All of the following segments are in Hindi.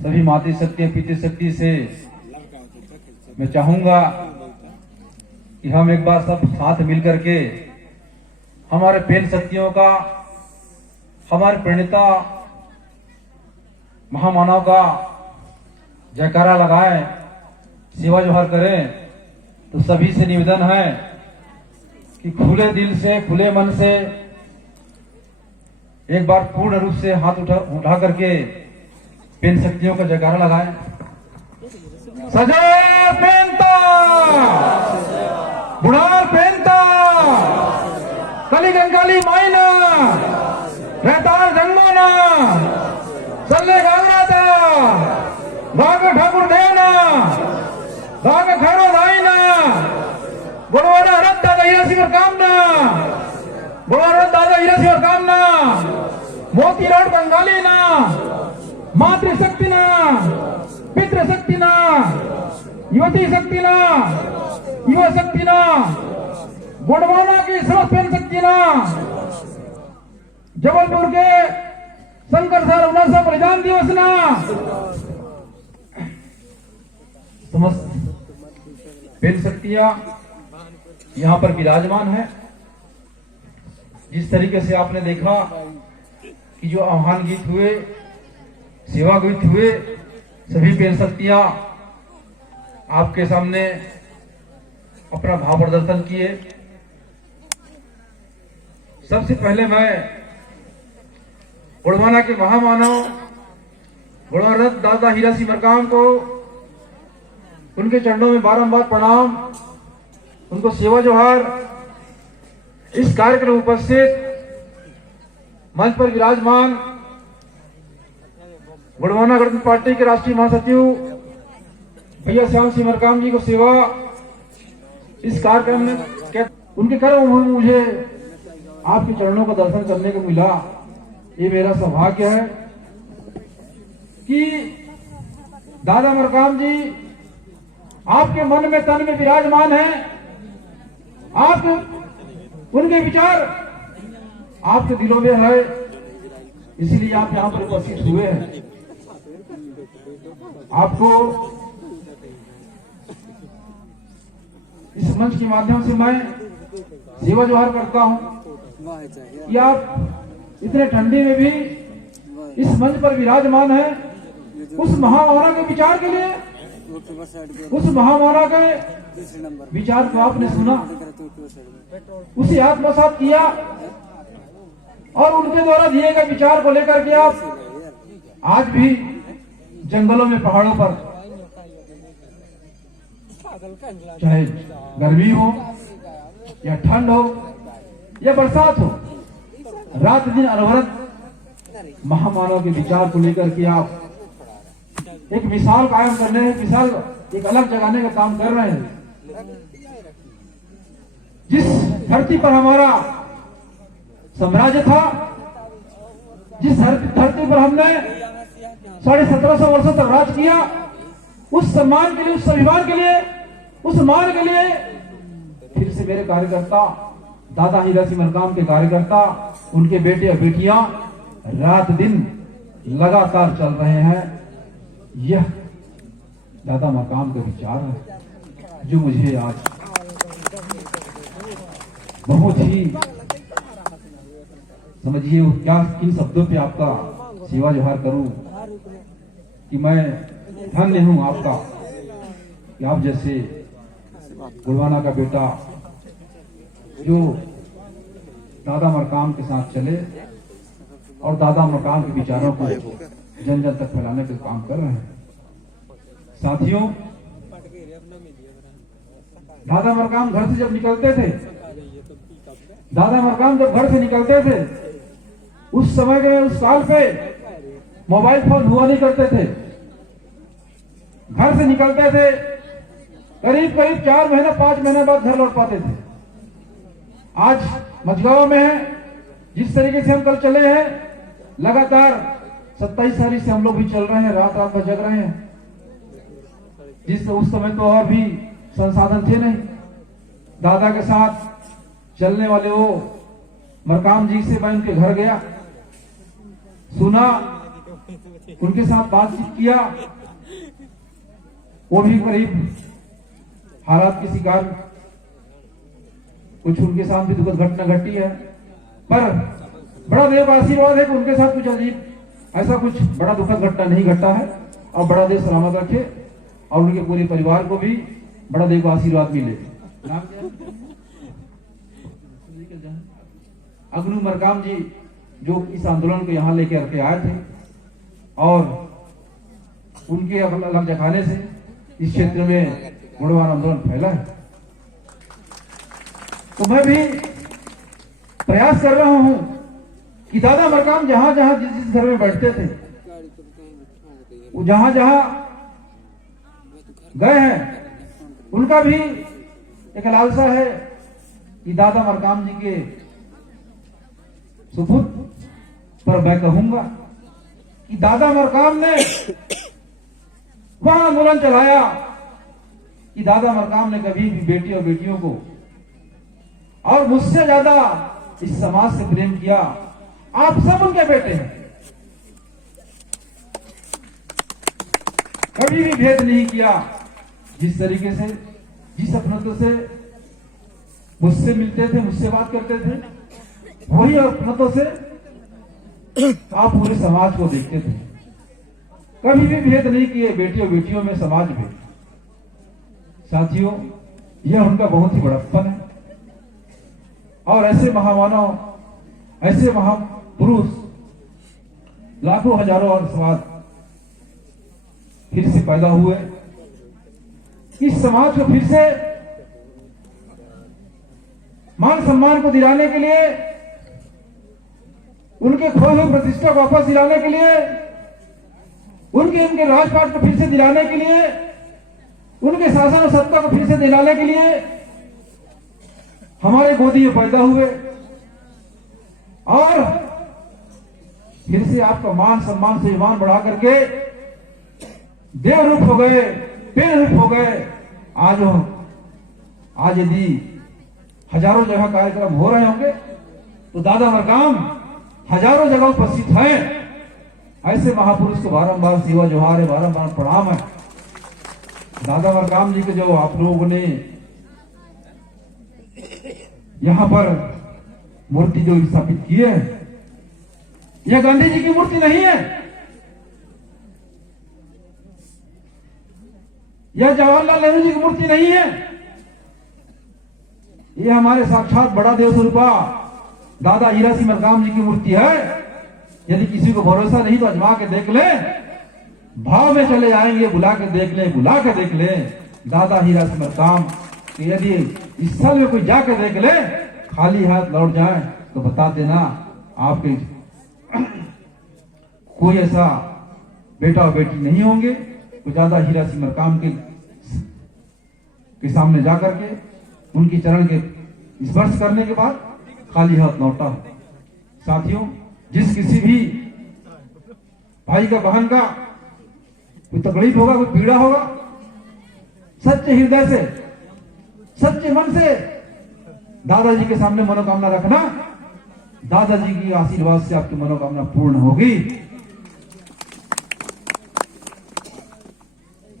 सभी मातृ शक्ति पितृ शक्ति से मैं चाहूंगा कि हम एक बार सब साथ मिलकर के हमारे पेन शक्तियों का, हमारे प्रणेता महामानव का जयकारा लगाएं, सेवा जोहार करें। तो सभी से निवेदन है कि खुले दिल से, खुले मन से एक बार पूर्ण रूप से हाथ उठा करके पेन शक्तियों का जयकारा लगाएं। सजा पेनता, बुढ़ार पेनता, कली कंकाली मायना, रहतार जंगमाना, सल्ले गागराता, भाग ठाकुर देना, भाग खैरो दाईना, बुढ़वारा रथ दादा हीरा सिंह कामना, बुढ़वारा दादा हीरा सिंह कामना, मोती राड बंगाली ना, मातृ शक्ति ना, पितृ शक्ति ना, युवती शक्ति ना, युवा शक्ति ना, गोंडवाना की समस्त पेन शक्ति ना, जबलपुर के शंकर सर उन्नासा बलिदान दिवस ना, समस्त पेन शक्तियां यहाँ पर विराजमान है। जिस तरीके से आपने देखा कि जो आह्वान गीत हुए, सेवा गीत हुए, सभी पेन शक्तियां आपके सामने अपना भाव प्रदर्शन किए। सबसे पहले मैं गोंडवाना के महामानव गोंडवाना दादा हीरा सिंह मरकाम को उनके चरणों में बारंबार प्रणाम, उनको सेवा जोहार। इस कार्यक्रम में उपस्थित मंच पर विराजमान गोंडवाना गणतंत्र पार्टी के राष्ट्रीय महासचिव भैया श्याम सिंह मरकाम जी को सेवा इस कार्यक्रम में उनके कर्म में मुझे आपके चरणों का दर्शन करने को मिला। ये मेरा सौभाग्य है कि दादा मरकाम जी आपके मन में, तन में विराजमान है। आपके उनके विचार आपके दिलों में है, इसलिए आप यहाँ पर उपस्थित हुए हैं। आपको इस मंच के माध्यम से मैं सेवा जोहार करता हूँ कि आप इतने ठंडी में भी इस मंच पर विराजमान है। उस महामानव के विचार के लिए, उस महामानव के विचार को आपने सुना, उसे आत्मसात किया और उनके द्वारा दिए गए विचार को लेकर के आप आज भी जंगलों में, पहाड़ों पर, चाहे गर्मी हो या ठंड हो या बरसात हो, रात दिन अनवरत महामानव के विचार को लेकर के आप एक मिसाल कायम करने, मिसाल एक अलग जगाने का काम कर रहे हैं। जिस धरती पर हमारा साम्राज्य था, जिस धरती पर हमने 1750 वर्षों तक राज किया, उस सम्मान के लिए, उस स्वाभिमान के लिए, उस मान के लिए फिर से मेरे कार्यकर्ता, दादा हीरा सिंह मरकाम के कार्यकर्ता, उनके बेटे और बेटियां रात दिन लगातार चल रहे हैं। यह दादा मरकाम के विचार है जो मुझे आज बहुत ही, समझिए क्या, किन शब्दों पे आपका सेवा जोहार करूं कि मैं धन्य हूं आपका कि आप जैसे गोंडवाना का बेटा जो दादा मरकाम के साथ चले और दादा मरकाम के विचारों को जन जन तक फैलाने का काम कर रहे हैं। साथियों, दादा मरकाम घर से जब निकलते थे, दादा मरकाम जब घर से निकलते थे, उस समय के, उस साल पे मोबाइल फोन हुआ नहीं करते थे। घर से निकलते थे, करीब करीब 4 महीने 5 महीने बाद घर लौट पाते थे। आज मझगांव में है, जिस तरीके से हम कल चले हैं, लगातार 27 तारीख से हम लोग भी चल रहे हैं, रात रात भर जग रहे हैं। उस समय तो और भी संसाधन थे नहीं। दादा के साथ चलने वाले वो मरकाम जी से मैं उनके घर गया, सुना उनके साथ बातचीत किया। वो भी करीब हालात के शिकार, कुछ उनके साथ भी दुखद घटना घटी है, पर बड़ा देव का आशीर्वाद है कि उनके साथ कुछ अजीब ऐसा कुछ बड़ा दुखद घटना नहीं घटा है। और बड़ा देव सलामत रखे और उनके पूरे परिवार को भी बड़ा देव का आशीर्वाद मिले। अग्नू मरकाम जी जो इस आंदोलन को यहाँ लेकर के आए थे और उनके अलग जखाने से इस क्षेत्र में गुणवान आंदोलन फैला है। तो मैं भी प्रयास कर रहा हूं कि दादा मरकाम जहां जहां जिस जिस घर में बैठते थे, वो जहां जहां गए हैं, उनका भी एक लालसा है कि दादा मरकाम जी के सुपुत्र पर मैं कहूंगा कि दादा मरकाम ने वह आंदोलन चलाया कि दादा मरकाम ने कभी भी बेटी और बेटियों को और मुझसे ज्यादा इस समाज से प्रेम किया। आप सब उनके बेटे हैं, कभी भी भेद नहीं किया। जिस तरीके से, जिस अपनत्व से मुझसे मिलते थे, मुझसे बात करते थे, वही अपनत्व से आप पूरे समाज को देखते थे। कभी भी भेद नहीं किए बेटियों बेटियों में, समाज में। साथियों, यह उनका बहुत ही बड़प्पन है। और ऐसे महामानव, ऐसे महापुरुष लाखों हजारों वर्ष बाद फिर से पैदा हुए। इस समाज को फिर से मान सम्मान को दिलाने के लिए, उनके खोए हुए प्रतिष्ठा को वापस दिलाने के लिए, उनके राजपाट को फिर से दिलाने के लिए, उनके शासन और सत्ता को फिर से दिलाने के लिए हमारे गोदी में पैदा हुए और फिर से आपका मान सम्मान से ईमान बढ़ा करके देव रूप हो गए, पेड़ रूप हो गए। आज यदि हजारों जगह कार्यक्रम हो रहे होंगे तो दादा मरकाम हजारों जगह उपस्थित हैं। ऐसे महापुरुष को बारंबार सेवा जोहार है, बारंबार प्रणाम है। दादा मरकाम जी के जो आप लोगों ने यहां पर मूर्ति जो स्थापित की है, यह गांधी जी की मूर्ति नहीं है, यह जवाहरलाल नेहरू जी की मूर्ति नहीं है। यह हमारे साक्षात बड़ा देव स्वरूपा दादा हीरा सिंह मरकाम जी की मूर्ति है। यदि किसी को भरोसा नहीं तो अजमा के देख ले, भाव में चले जाएंगे, बुला के देख ले, बुला के देख ले दादा हीरा सिंह मरकाम। यदि इस स्थल में कोई जाकर देख ले, खाली हाथ लौट जाए तो बता देना आपके कोई ऐसा बेटा और बेटी नहीं होंगे तो दादा हीरा सिंह मरकाम के सामने जाकर के उनके चरण के स्पर्श करने के बाद खाली हाथ लौटा। साथियों, जिस किसी भी भाई का, बहन का कोई तकलीफ होगा, कोई पीड़ा होगा, सच्चे हृदय से, सच्चे मन से दादाजी के सामने मनोकामना रखना। दादाजी की आशीर्वाद से आपकी मनोकामना पूर्ण होगी।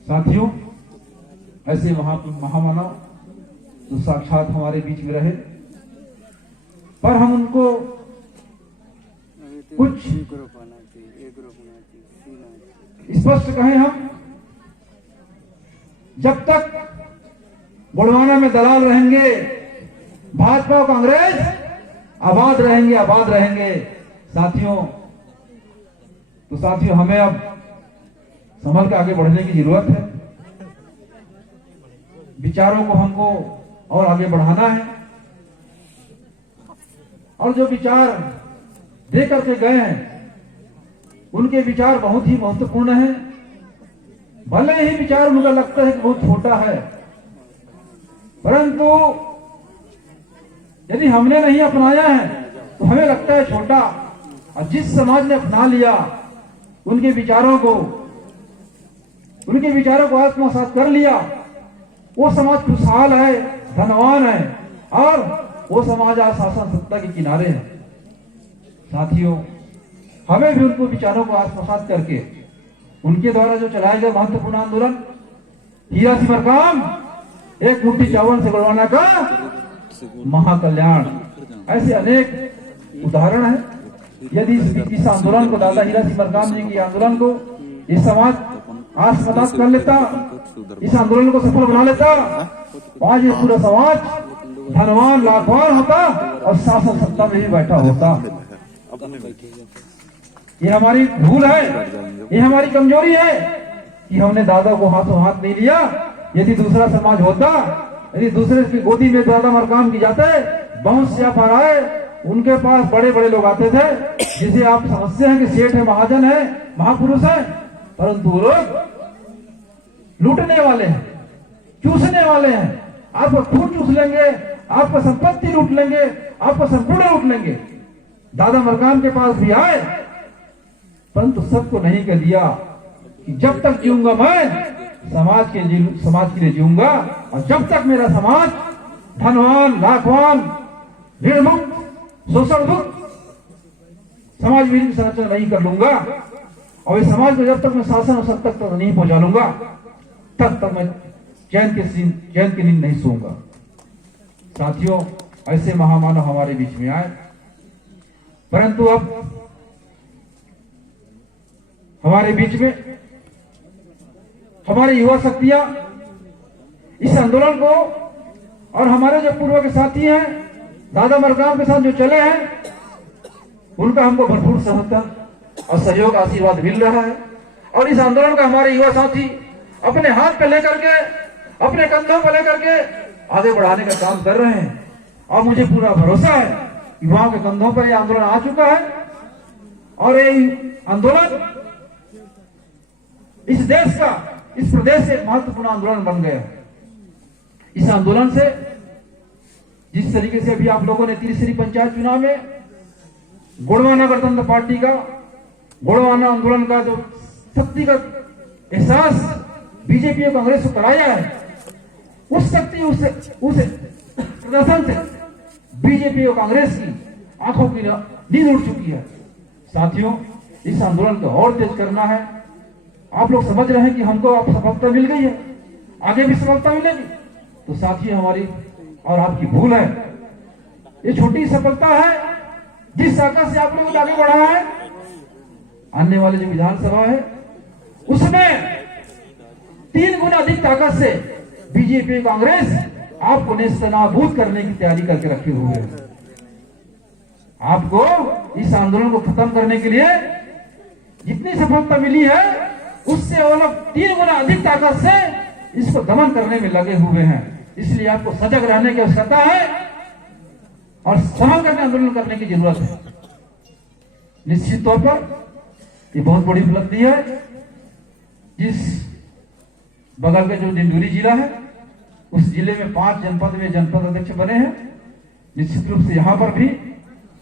साथियों, ऐसे महामानव जो साक्षात हमारे बीच में रहे, पर हम उनको कुछ स्पष्ट कहें, हम जब तक बुढ़वाना में दलाल रहेंगे, भाजपा और कांग्रेस आबाद रहेंगे, आबाद रहेंगे। साथियों, तो साथियों, हमें अब संभल के आगे बढ़ने की जरूरत है। विचारों को हमको और आगे बढ़ाना है और जो विचार दे करके गए हैं, उनके विचार बहुत ही महत्वपूर्ण हैं। भले ही विचार मुझे लगता है कि बहुत छोटा है, परंतु यदि हमने नहीं अपनाया है तो हमें लगता है छोटा। और जिस समाज ने अपना लिया, उनके विचारों को आत्मसात कर लिया, वो समाज खुशहाल है, धनवान है और वो समाज आज शासन सत्ता के किनारे है। साथियों, हमें भी उनको विचारों को आत्मसात करके उनके द्वारा जो चलाया गया महत्वपूर्ण आंदोलन हीरा सिमरकाम, एक मुट्ठी चावल से गुड़वाना का महाकल्याण, ऐसे अनेक उदाहरण है। यदि इस आंदोलन को, दादा हीरा सिमरकाम जी के आंदोलन को इस समाज आत्मसात कर लेता, इस आंदोलन को सफल बना लेता, आज ये पूरा समाज धनवान लाखवान होता और शासन सत्ता में ही बैठा होता। ये हमारी भूल है, ये हमारी कमजोरी है कि हमने दादा को हाथों हाथ नहीं लिया। यदि दूसरा समाज होता, यदि दूसरे की गोदी में दादा मरकाम की जाते, बहुत से अफर आए, उनके पास बड़े बड़े लोग आते थे जिसे आप समझते हैं कि सेठ है, महाजन है, महापुरुष है, परंतु वो लोग लूटने वाले हैं, चूसने वाले हैं। आपका खून चूस लेंगे, आपका संपत्ति लूट लेंगे, आपका संपूर्ण लूट लेंगे। दादा मरकाम के पास भी आए, परंतु सबको नहीं कह दिया कि जब तक जीऊंगा मैं समाज के लिए जीऊंगा, और जब तक मेरा समाज धनवान लाखवान ऋण मुक्त शोषण मुक्त समाज की संरचना नहीं कर लूंगा, और इस समाज को जब तक मैं शासन और सत्ता तक नहीं पहुंचा लूंगा, तब तक मैं चैन की नींद नहीं सोऊंगा। साथियों, ऐसे महामानव हमारे बीच में आए, परंतु अब हमारे बीच में हमारी युवा शक्तियां इस आंदोलन को, और हमारे जो पूर्व के साथी हैं दादा मरकाम के साथ जो चले हैं, उनका हमको भरपूर समर्थन और सहयोग आशीर्वाद मिल रहा है। और इस आंदोलन का हमारे युवा साथी अपने हाथ पे लेकर के, अपने कंधों पर लेकर के आगे बढ़ाने का काम कर रहे हैं। और मुझे पूरा भरोसा है युवाओं के कंधों पर यह आंदोलन आ चुका है, और ये आंदोलन इस देश का, इस प्रदेश से महत्वपूर्ण आंदोलन बन गया। इस आंदोलन से जिस तरीके से अभी आप लोगों ने तीसरी पंचायत चुनाव में गोड़वाना गणतंत्र पार्टी का, गोड़वाना आंदोलन का जो शक्ति का एहसास बीजेपी और कांग्रेस को कराया है, उस शक्ति उस प्रदर्शन से बीजेपी और कांग्रेस की आंखों की नींद उड़ चुकी है। साथियों, इस आंदोलन को और तेज करना है। आप लोग समझ रहे हैं कि हमको अब सफलता मिल गई है, आगे भी सफलता मिलेगी। तो साथियों, हमारी और आपकी भूल है, ये छोटी सफलता है जिस शाखा से आप लोग आगे बढ़ा है। आने वाले जो विधानसभा है उसमें 3 गुना अधिक ताकत से बीजेपी कांग्रेस आपको नेस्तनाबूद करने की तैयारी करके रखे हुए हैं। आपको इस आंदोलन को खत्म करने के लिए जितनी सफलता मिली है, उससे वो लोग 3 गुना अधिक ताकत से इसको दमन करने में लगे हुए हैं। इसलिए आपको सजग रहने की आवश्यकता है और संभल करके आंदोलन करने की जरूरत है। निश्चित तौर पर ये बहुत बड़ी उपलब्धि है। जिस बगल के जो डिंडोरी जिला है, उस जिले में 5 जनपद में जनपद अध्यक्ष बने हैं। निश्चित रूप से यहाँ पर भी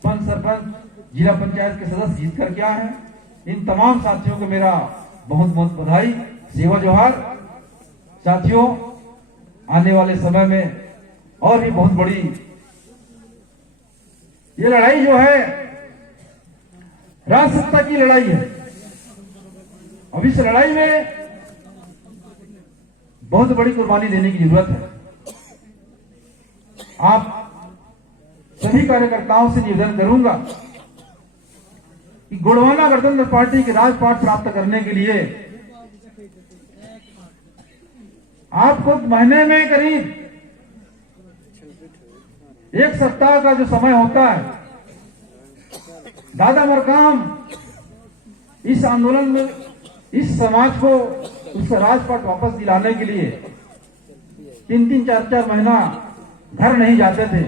पंच सरपंच, जिला पंचायत के सदस्य जीत करके आए हैं। इन तमाम साथियों को मेरा बहुत बहुत बधाई, सेवा जोहार। साथियों, आने वाले समय में और भी बहुत बड़ी ये लड़ाई जो है राज सत्ता की लड़ाई है। अब इस लड़ाई में बहुत बड़ी कुर्बानी देने की जरूरत है। आप सभी कार्यकर्ताओं से निवेदन करूंगा कि गोड़वाना गणतंत्र पार्टी के राजपाट प्राप्त करने के लिए आपको महीने में करीब 1 सप्ताह का जो समय होता है, दादा मरकाम इस आंदोलन में इस समाज को उसका राजपाट वापस दिलाने के लिए 3-3, 4-4 महीना घर नहीं जाते थे।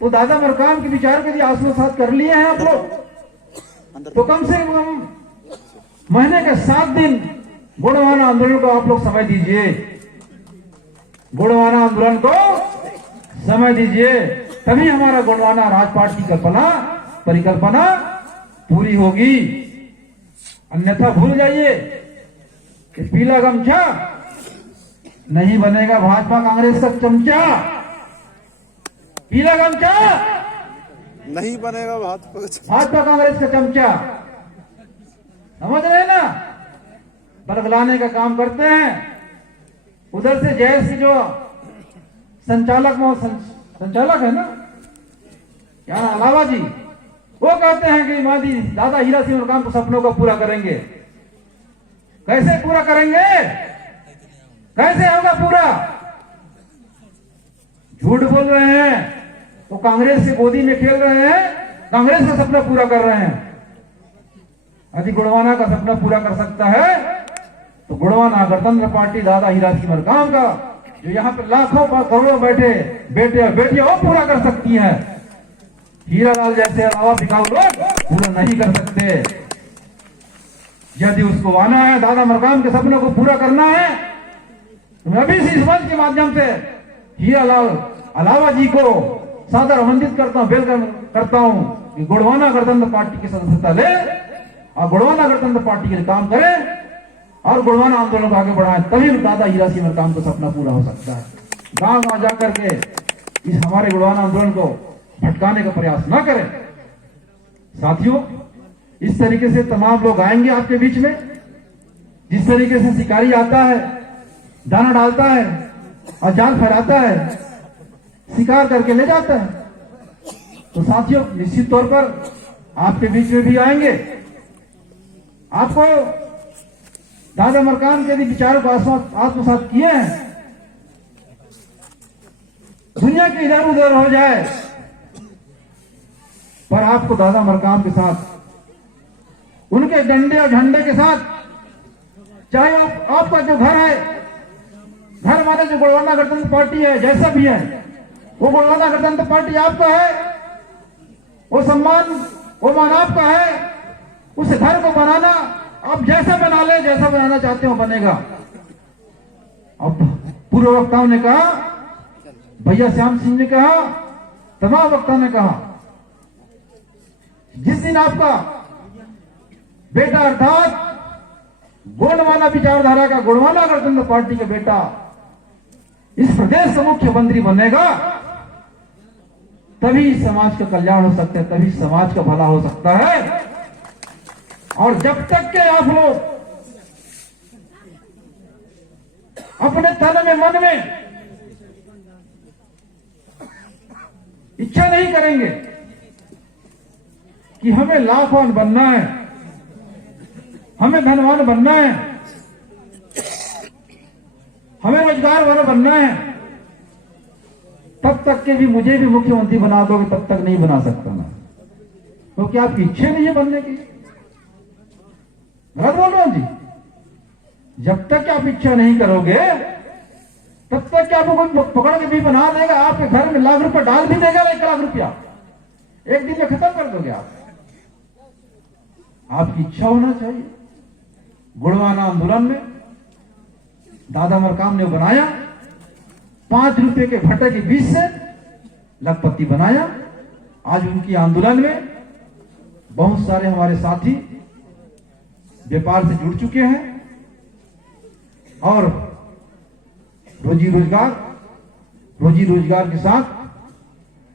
तो दादा मरकाम के विचार के लिए आत्मसात कर लिए हैं आप लोग, तो कम से कम महीने के 7 दिन गोड़वाना आंदोलन को आप लोग समय दीजिए। गोड़वाना आंदोलन को समय दीजिए, तभी हमारा गोड़वाना राजपाट की परिकल्पना पूरी होगी। अन्यथा भूल जाइए कि पीला गमछा नहीं बनेगा भाजपा कांग्रेस का चमचा। पीला गमछा नहीं बनेगा भाजपा कांग्रेस का चमचा। समझ रहे ना? बरगलाने का काम करते हैं। उधर से जैस की जो संचालक है ना, क्या अलावा जी, वो कहते हैं कि मादी दादा हीरा सिंह मरकाम के सपनों को पूरा करेंगे। कैसे पूरा करेंगे? कैसे होगा पूरा? झूठ बोल रहे हैं। तो कांग्रेस की गोदी में खेल रहे हैं, कांग्रेस का सपना पूरा कर रहे हैं। यदि गुड़वाना का सपना पूरा कर सकता है तो गुड़वाना गणतंत्र पार्टी दादा हीरा सिंह मरकाम का, जो यहाँ पर लाखों करोड़ों बैठे बेटे और बेटियां, वो पूरा कर सकती हैं। हीरालाल जैसे अलावा बिकाऊ लोग पूरा नहीं कर सकते। यदि उसको आना है, दादा मरकाम के सपनों को पूरा करना है, तो मैं अभी इस मंच के माध्यम से हीरालाल अलावा जी को सादर आमंत्रित करता हूं, वेलकम करता हूं कि गुड़वाना गणतंत्र पार्टी की सदस्यता ले और गुड़वाना गणतंत्र पार्टी के लिए काम करें और गुड़वाना आंदोलन को आगे बढ़ाएं। तभी दादा हीरा सिंह मरकाम का सपना पूरा हो सकता है। गांव गांव जाकर के इस हमारे गुड़वाना आंदोलन को भटकाने का प्रयास न करें। साथियों, इस तरीके से तमाम लोग आएंगे आपके बीच में। जिस तरीके से शिकारी आता है, दाना डालता है और जाल फैलाता है, शिकार करके ले जाता है, तो साथियों निश्चित तौर पर आपके बीच में भी आएंगे। आपको दादा मरकाम के यदि विचारों को आत्मसात किए हैं, दुनिया के इधर उधर हो जाए, पर आपको दादा मरकाम के साथ, उनके डंडे और झंडे के साथ, चाहे आपका जो घर है, घर माने जो गुड़वाना गणतंत्र पार्टी है, जैसा भी है, वो गुड़वाना गणतंत्र पार्टी आपका है, वो सम्मान, वो मान आपका है। उस घर को बनाना आप जैसा बना ले, जैसा बनाना चाहते हो बनेगा। अब पूर्व वक्ताओं ने कहा, भैया श्याम सिंह ने कहा, तमाम वक्ताओं ने कहा, जिस दिन आपका बेटा अर्थात गोंडवाना विचारधारा का गुड़वाना गणतंत्र पार्टी का बेटा इस प्रदेश का मुख्यमंत्री बनेगा, तभी समाज का कल्याण हो सकता है, तभी समाज का भला हो सकता है। और जब तक के आप लोग अपने तन में, मन में इच्छा नहीं करेंगे कि हमें लाभवान बनना है, हमें धनवान बनना है, हमें रोजगार वाला बनना है, तब तक के भी मुझे भी मुख्यमंत्री बना दोगे, तब तक नहीं बना सकता ना। तो क्या आपकी इच्छा नहीं है बनने की? गलत बोल रहा हूं जी? जब तक आप इच्छा नहीं करोगे, तब तक क्या आपको कोई पकड़ के भी बना देगा, आपके घर में लाख रुपए डाल भी देगा, 1 लाख रुपया एक दिन में खत्म कर दोगे आप। आपकी इच्छा होना चाहिए। गुड़वाना आंदोलन में दादा मरकाम ने बनाया, 5 रुपए के भट्टे के बीच से लखपति बनाया। आज उनकी आंदोलन में बहुत सारे हमारे साथी व्यापार से जुड़ चुके हैं और रोजी रोजगार के साथ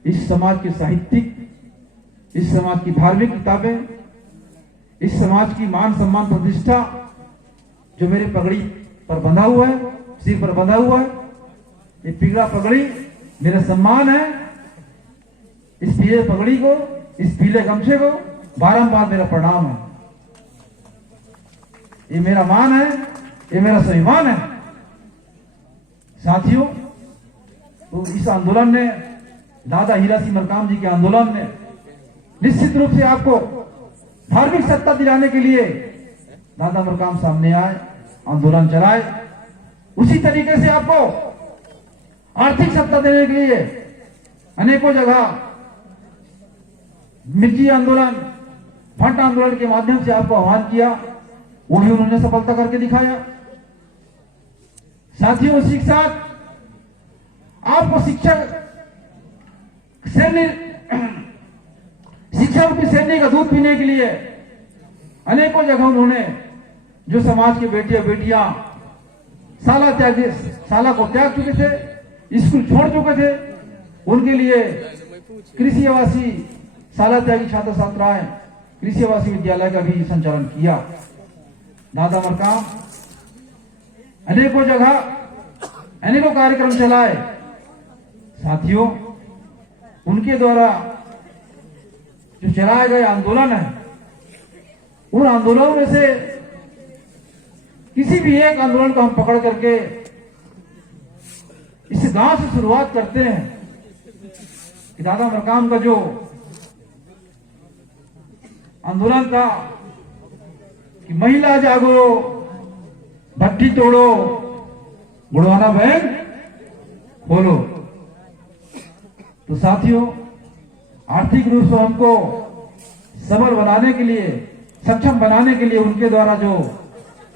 इस समाज के साहित्यिक, इस समाज की धार्मिक किताबें, इस समाज की मान सम्मान प्रतिष्ठा जो मेरे पगड़ी पर बंधा हुआ है, सिर पर बंधा हुआ है, ये पीला पगड़ी मेरा सम्मान है। इस पीले पगड़ी को, इस पीले गमछे को बारंबार मेरा प्रणाम है। ये मेरा मान है, ये मेरा स्वाभिमान है। साथियों, तो इस आंदोलन ने, दादा हीरा सिंह मरकाम जी के आंदोलन ने निश्चित रूप से आपको धार्मिक सत्ता दिलाने के लिए दादा मरकाम सामने आए, आंदोलन चलाए। उसी तरीके से आपको आर्थिक सत्ता देने के लिए अनेकों जगह मिर्ची आंदोलन, भट्ट आंदोलन के माध्यम से आपको आह्वान किया, वो भी उन्होंने सफलता करके दिखाया। साथियों, उसी के साथ आपको शिक्षा रूपी सैन्य का दूध पीने के लिए अनेकों जगह उन्होंने, जो समाज के बेटे और बेटियां शाला को त्याग चुके थे, स्कूल छोड़ चुके थे, उनके लिए कृषि आवासी शाला त्यागी छात्र छात्राएं कृषि आवासी विद्यालय का भी संचालन किया। दादा मरकाम अनेकों जगह अनेकों कार्यक्रम चलाए। साथियों, उनके द्वारा जो चलाए गए आंदोलन है, उन आंदोलनों में से किसी भी एक आंदोलन को हम पकड़ करके इस गांव से शुरुआत करते हैं कि दादा मरकाम का जो आंदोलन था कि महिला जागो, भट्टी तोड़ो, गुड़वाना बैंक खोलो। तो साथियों, आर्थिक रूप से हमको सबल बनाने के लिए, सक्षम बनाने के लिए उनके द्वारा जो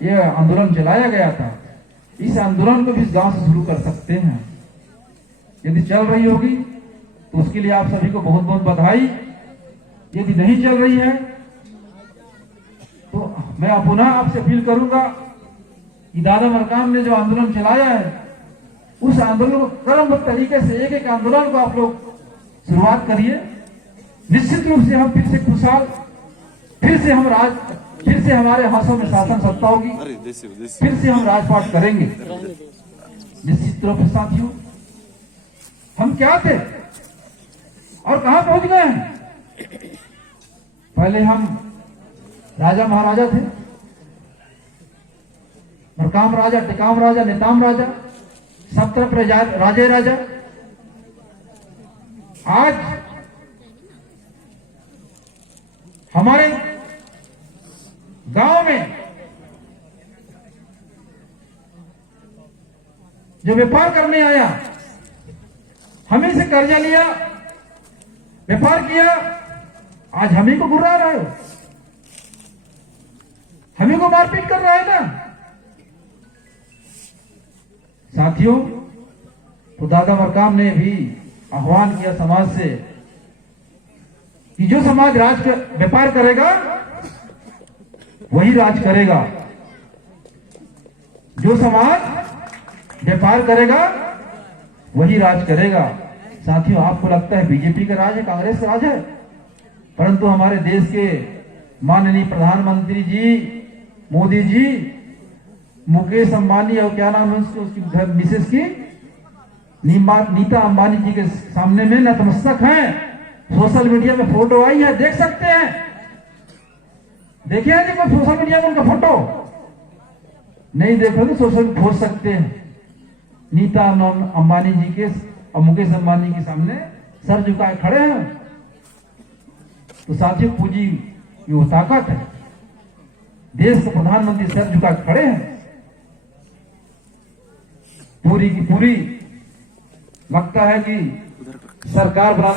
यह आंदोलन चलाया गया था, इस आंदोलन को भी इस गांव से शुरू कर सकते हैं। यदि चल रही होगी तो उसके लिए आप सभी को बहुत बहुत बधाई। यदि नहीं चल रही है तो मैं पुनः आपसे अपील करूंगा कि दादा मरकाम ने जो आंदोलन चलाया है, उस आंदोलन को क्रमबद्ध तरीके से एक एक आंदोलन को आप लोग शुरुआत करिए। निश्चित रूप से हम फिर से खुशहाल, फिर से हमारे हाथों में शासन सत्ता होगी, फिर से हम राजपाट करेंगे। निश्चित रूप से साथियों, हम क्या थे और कहां पहुंच गए हैं। पहले हम राजा महाराजा थे, मरकाम राजा, टिकाम राजा, नेताम राजा, सब तरफ राजे राजा। आज हमारे गांव में जो व्यापार करने आया, हमें से कर्जा लिया, व्यापार किया, आज हम ही को घुरा रहा है, हम ही को मारपीट कर रहा है ना। साथियों, तो दादा मरकाम ने भी आह्वान किया समाज से कि जो समाज व्यापार करेगा वही राज करेगा। जो समाज व्यापार करेगा वही राज करेगा। साथियों, आपको लगता है बीजेपी का राज है, कांग्रेस का राज है, परंतु हमारे देश के माननीय प्रधानमंत्री जी मोदी जी, मुकेश अंबानी और क्या नाम है उसकी मिसेस की नीता अंबानी जी के सामने में नतमस्तक हैं। सोशल मीडिया में फोटो आई है, देख सकते हैं। देखे हैं देखो सोशल मीडिया में उनका फोटो, नहीं देखो तो सोशल खोज सकते हैं। नीता अंबानी जी के और मुकेश अंबानी के सामने सर झुकाए खड़े हैं। तो साथियों, पूंजी ये वो ताकत है, देश के प्रधानमंत्री सर झुका खड़े हैं। पूरी की पूरी लगता है कि सरकार बनाने